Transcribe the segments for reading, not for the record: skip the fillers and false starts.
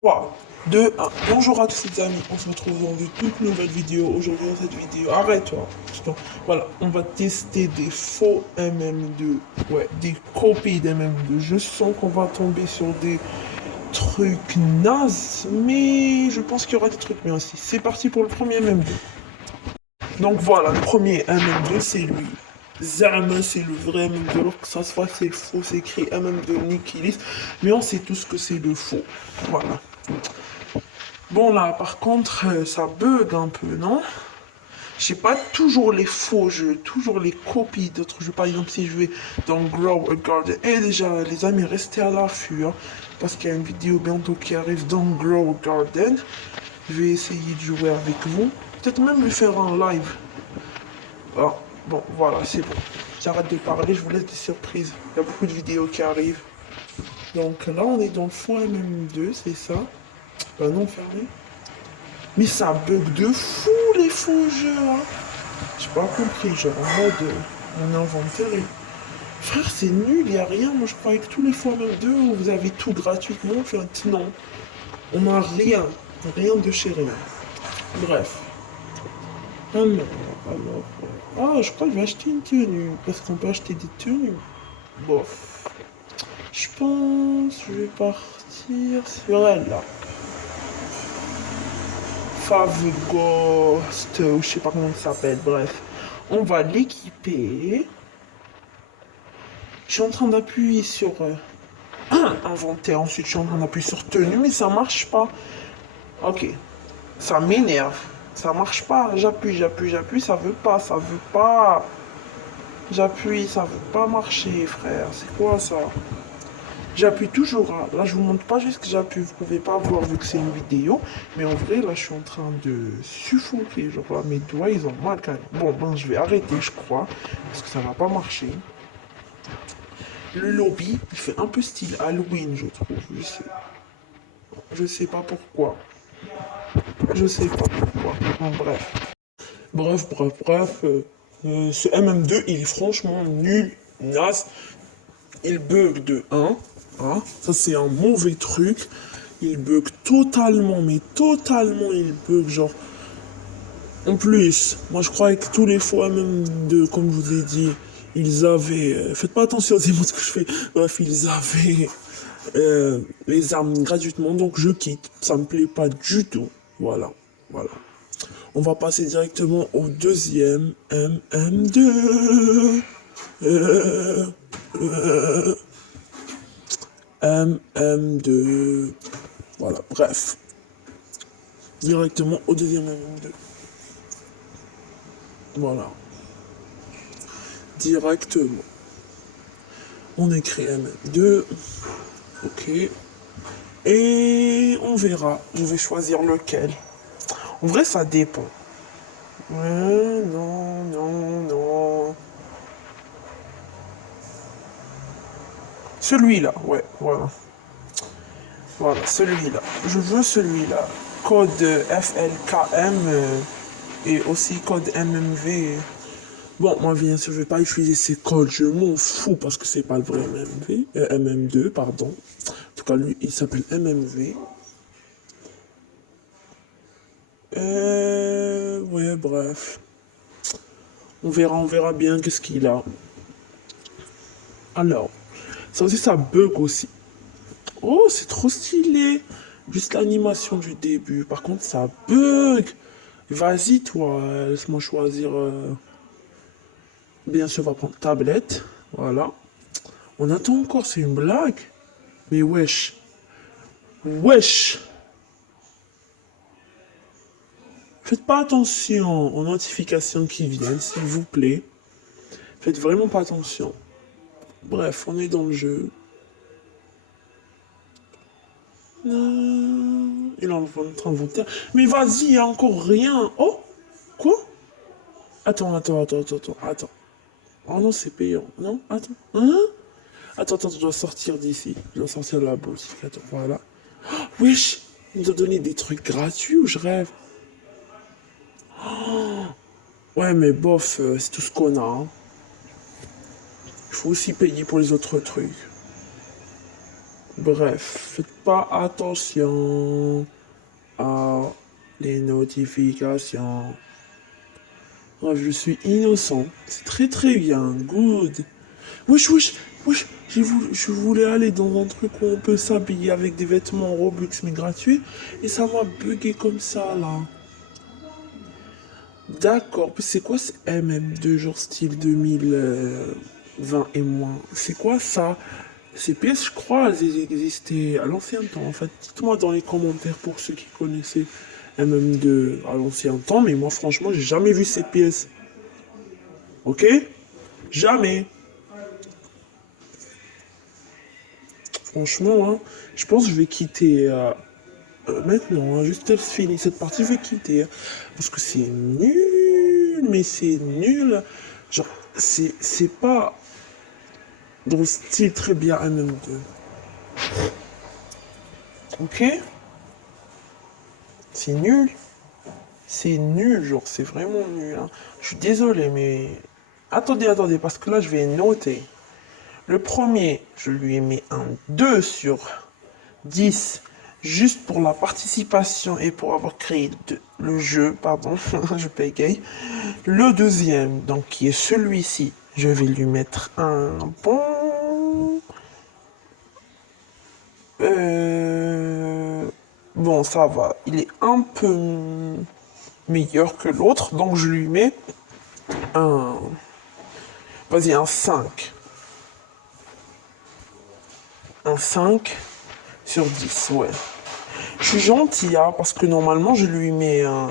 3, 2, 1. Bonjour à tous les amis, on se retrouve dans une toute nouvelle vidéo. Aujourd'hui dans cette vidéo, arrête-toi. Voilà, on va tester des faux MM2. Ouais, des copies d'MM2. Je sens qu'on va tomber sur des trucs nazes, mais je pense qu'il y aura des trucs bien aussi. C'est parti pour le premier MM2. Donc voilà, le premier MM2, c'est lui. Zama, c'est le vrai MM2, alors que ça se voit que c'est le faux, c'est écrit MM2 Nikilis, mais on sait tous que c'est le faux. Voilà. Bon là, par contre, ça bug un peu, non? J'ai pas toujours les faux jeux, toujours les copies d'autres jeux. Par exemple, si je vais dans Grow a Garden, et déjà, les amis, restez à l'affût, hein, parce qu'il y a une vidéo bientôt qui arrive dans Grow a Garden. Je vais essayer de jouer avec vous. Peut-être même le faire en live. Ah, bon, voilà, c'est bon. J'arrête de parler, je vous laisse des surprises. Il y a beaucoup de vidéos qui arrivent. Donc là, on est dans le faux MM2, c'est ça? Bah non, fermé. Mais ça bug de fou les faux jeux, hein. J'ai pas compris, genre en mode mon inventaire est... Frère, c'est nul, y a rien. Moi je croyais que tous les fois même deux, vous avez tout gratuitement. Enfin, non, on a rien. Rien de chez rien. Bref. Ah, je crois que je vais acheter une tenue. Parce qu'on peut acheter des tenues. Bof. Je pense que je vais partir sur elle là. Fave Ghost, ou je sais pas comment il s'appelle, bref. On va l'équiper. Je suis en train d'appuyer sur inventaire, ensuite je suis en train d'appuyer sur tenue, mais ça marche pas. Ok, ça m'énerve. Ça marche pas. J'appuie, ça veut pas, ça veut pas. J'appuie, ça veut pas marcher, frère. C'est quoi ça? J'appuie toujours. Hein. Là, je vous montre pas juste que j'appuie. Vous pouvez pas voir vu que c'est une vidéo. Mais en vrai, là, je suis en train de suffoquer. Genre, là, mes doigts, ils ont mal quand même. Bon, ben, je vais arrêter, je crois. Parce que ça va pas marcher. Le lobby, il fait un peu style Halloween, je trouve. Je sais pas pourquoi. Je sais pas pourquoi. Bon, bref. Ce MM2, il est franchement nul, naze. Il bug de 1. Hein. Ça, c'est un mauvais truc. Il bug totalement, mais totalement, il bug. Genre, en plus, moi, je croyais que tous les fois, MM2, comme je vous ai dit, ils avaient. Faites pas attention aux émotions que je fais. Bref, ils avaient les armes gratuitement, donc je quitte. Ça me plaît pas du tout. Voilà. Voilà. On va passer directement au deuxième MM2. MM2. Voilà, bref. Directement au deuxième MM2. Voilà. Directement. On écrit MM2. Ok. Et on verra. Je vais choisir lequel. En vrai, ça dépend. Non, non, non. Celui-là, ouais, voilà. Voilà, celui-là. Je veux celui-là. Code FLKM et aussi code MMV. Bon, moi, bien sûr, je vais pas utiliser ces codes. Je m'en fous parce que c'est pas le vrai MMV. MM2, pardon. En tout cas, lui, il s'appelle MMV. Ouais, bref. On verra bien qu'est-ce qu'il a. Alors, ça aussi, ça bug aussi. Oh, c'est trop stylé. Juste l'animation du début. Par contre, ça bug. Vas-y, toi, laisse-moi choisir. Bien sûr, on va prendre tablette. Voilà. On attend encore, c'est une blague. Mais wesh. Wesh. Faites pas attention aux notifications qui viennent, s'il vous plaît. Faites vraiment pas attention. Bref, on est dans le jeu. Il est en train de voter. Mais vas-y, il n'y a encore rien. Oh, quoi? Attends. Oh non, c'est payant. Non, attends. Hein? Attends, je dois sortir d'ici. Je dois sortir de la boutique. Attends, voilà. Oh, wesh, il nous a donné des trucs gratuits ou je rêve? Ouais, mais bof, c'est tout ce qu'on a. Hein. Il faut aussi payer pour les autres trucs. Bref, faites pas attention à les notifications. Bref, je suis innocent. C'est très très bien. Good. Wesh, wesh, wesh. Je voulais aller dans un truc où on peut s'habiller avec des vêtements Robux mais gratuits. Et ça m'a bugué comme ça là. D'accord. C'est quoi ce MM2 genre style 2020 et moins? C'est quoi ça? Ces pièces, je crois, elles existaient à l'ancien temps. En fait, dites-moi dans les commentaires pour ceux qui connaissaient MM2 à l'ancien temps. Mais moi, franchement, j'ai jamais vu ces pièces. Ok? Jamais. Franchement, hein, je pense que je vais quitter maintenant. Hein, juste fini cette partie, je vais quitter. Hein, parce que c'est nul, mais c'est nul. Genre, c'est pas dans le style très bien MM2. Ok? C'est nul. C'est nul, genre, c'est vraiment nul. Hein. Je suis désolé, mais... Attendez, parce que là, je vais noter. Le premier, je lui ai mis un 2 sur 10, juste pour la participation et pour avoir créé le jeu, pardon, je bégaye. Le deuxième, donc, qui est celui-ci, je vais lui mettre un bon... Bon, ça va. Il est un peu meilleur que l'autre, donc je lui mets un... Vas-y, un 5. Un 5 sur 10, ouais. Je suis gentil, hein, parce que normalement, je lui mets un...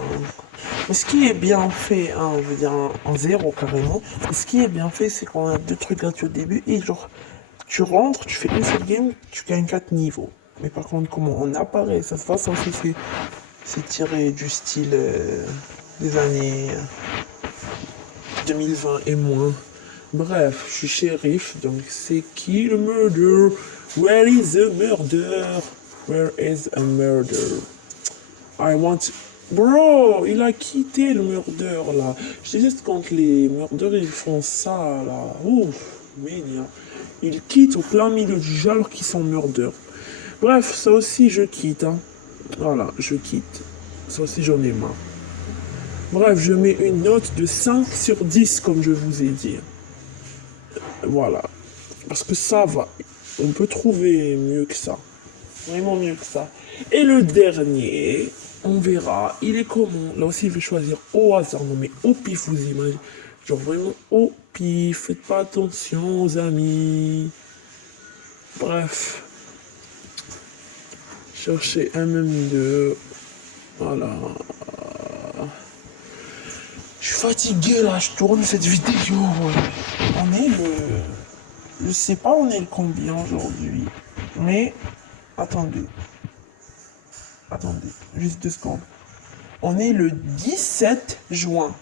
Mais ce qui est bien fait, hein, je veux dire un 0 carrément, ce qui est bien fait, c'est qu'on a 2 trucs gratuits au début, et genre, tu rentres, tu fais une seule game, tu gagnes 4 niveaux. Mais par contre, comment on apparaît, ça se passe aussi, c'est tiré du style des années 2020 et moins. Bref, je suis shérif, donc c'est qui le murder? Where is the murder? Where is a murder? I want... Bro, il a quitté le murder là. Je déteste quand les murders ils font ça là. Ouf, mignon. Ils quittent au plein milieu du jeu alors qu'ils sont murder. Bref, ça aussi je quitte. Hein. Voilà, je quitte. Ça aussi j'en ai marre. Bref, je mets une note de 5 sur 10 comme je vous ai dit. Voilà. Parce que ça va. On peut trouver mieux que ça. Vraiment mieux que ça. Et le dernier, on verra. Il est comment? Là aussi, je vais choisir au hasard. Non, mais au pif, vous imaginez. Genre vraiment au pif. Faites pas attention aux amis. Bref. Cherchez MM2. Voilà. Je suis fatigué là, je tourne cette vidéo. On est le... Je sais pas on est le combien aujourd'hui. Mais... Attendez, juste 2 secondes. On est le 17 juin.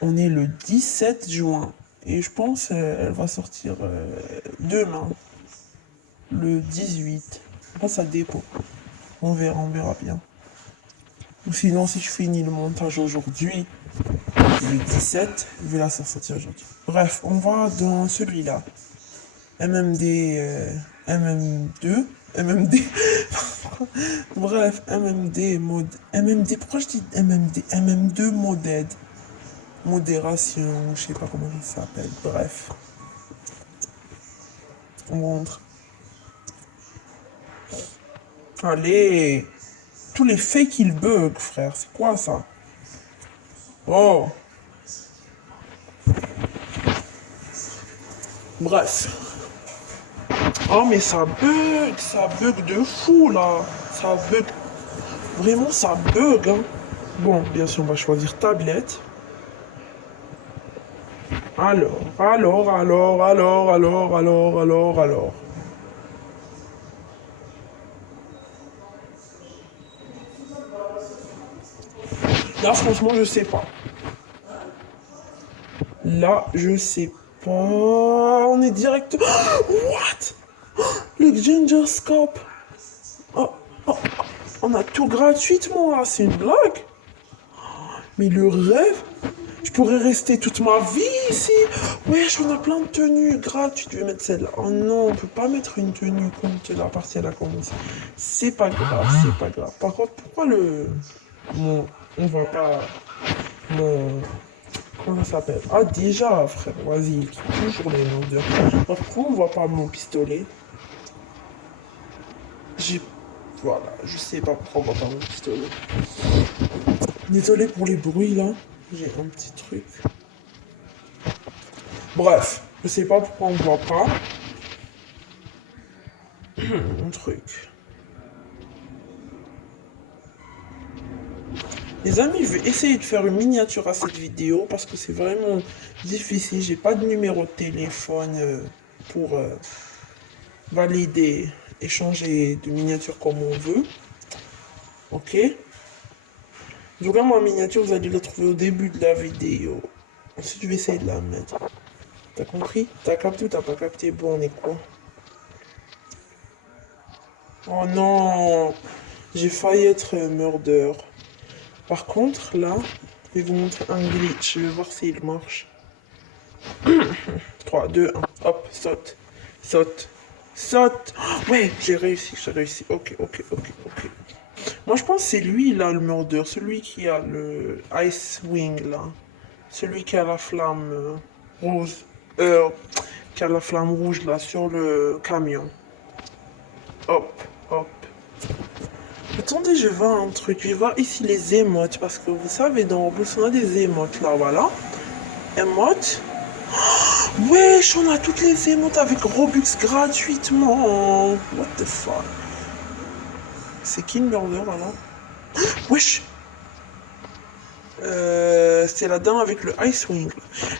On est le 17 juin. Et je pense elle va sortir demain. Le 18. Là, ça dépend. On verra bien. Ou sinon, si je finis le montage aujourd'hui, le 17, je vais la sortir aujourd'hui. Bref, on va dans celui-là. MM2. Bref, MMD mode. MMD, pourquoi je dis MMD? MM2 moded. Modération, je sais pas comment ça s'appelle. Bref. On rentre. Allez. Tous les fakes ils bug, frère. C'est quoi ça? Oh. Bref. Oh mais ça bug de fou là. Ça bug. Vraiment ça bug hein. Bon, bien sûr on va choisir tablette. Alors. Là franchement je sais pas. Là je sais pas. On est direct. What? Le Ginger Scope. Oh, on a tout gratuitement là, c'est une blague. Mais le rêve. Je pourrais rester toute ma vie ici. Wesh, on a plein de tenues gratuites. Je vais mettre celle-là. Oh non, on peut pas mettre une tenue quand la partie elle a commencé. C'est pas grave, c'est pas grave. Par contre, pourquoi on va pas... Mon... Comment ça s'appelle? Ah, déjà, frère, vas-y, toujours les noms de... Alors, pourquoi on voit pas mon pistolet? J'ai... Voilà, je sais pas pourquoi on voit pas mon pistolet. Désolé pour les bruits, là. J'ai un petit truc. Bref, je sais pas pourquoi on voit pas un truc. Les amis, je vais essayer de faire une miniature à cette vidéo parce que c'est vraiment difficile. J'ai pas de numéro de téléphone pour valider, échanger de miniatures comme on veut. Ok? En tout cas, ma miniature, vous allez la trouver au début de la vidéo. Ensuite, je vais essayer de la mettre. T'as compris? T'as capté ou t'as pas capté? Bon, on est quoi? Oh non! J'ai failli être murder. Par contre, là, je vais vous montrer un glitch. Je vais voir s'il marche. 3, 2, 1. Hop, saute. Saute. Saute. Oh, ouais, j'ai réussi, j'ai réussi. Ok, ok, ok, ok. Moi, je pense que c'est lui, là, le murder. Celui qui a le Ice Wing, là. Celui qui a la flamme rose. Qui a la flamme rouge, là, sur le camion. Hop, hop. Attendez, je vais voir un truc. Je vais voir ici les émotes. Parce que vous savez, dans Roblox, on a des émotes, là, voilà. Émotes. Wesh, on a toutes les émotes avec Robux gratuitement. What the fuck? C'est qui le murder alors? Wesh! C'est la dame avec le Icewing.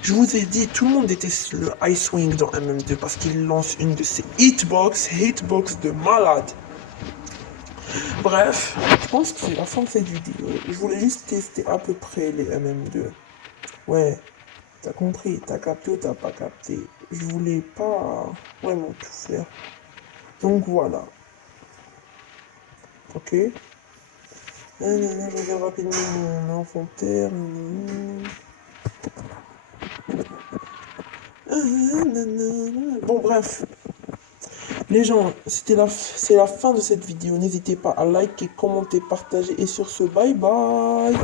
Je vous ai dit, tout le monde déteste le Icewing dans MM2 parce qu'il lance une de ses hitbox de malade. Bref, je pense que c'est la fin de cette vidéo. Je voulais juste tester à peu près les MM2. Ouais, t'as compris, t'as capté ou t'as pas capté. Je voulais pas vraiment tout faire. Donc voilà. Ok. Je regarde rapidement mon inventaire. Bon, bref. Les gens, c'est la fin de cette vidéo. N'hésitez pas à liker, commenter, partager. Et sur ce, bye bye.